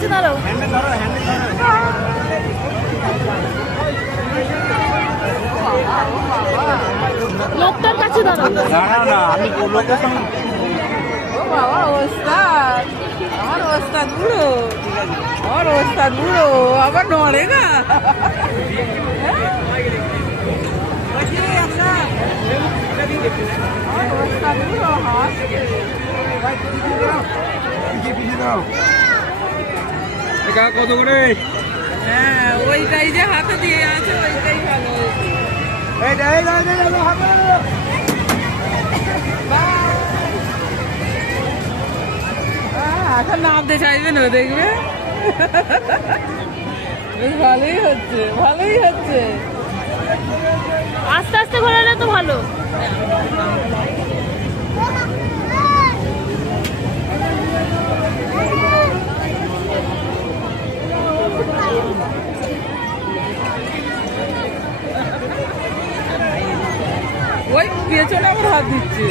কাছে দাঁড়াও। লোকটার কাছে দাঁড়াও। না আমি লোকেশন। ও বাবা ওস্তাদ, আমার ওস্তাদ বুড়ো, আমার ওস্তাদ বুড়ো আবার নড়ে না। আমার ওস্তাদ বুড়ো হাসছে। কত করে? হ্যাঁ ওইটাই যে হাতে দিয়ে আছে ওইটাই ভালো এখন নামতে চাইবে না দেখবে। বেশ ভালোই হচ্ছে, ভালোই হচ্ছে। আস্তে আস্তে ঘোরালে তো ভালো। ওই পেছনে আবার হাত দিচ্ছে।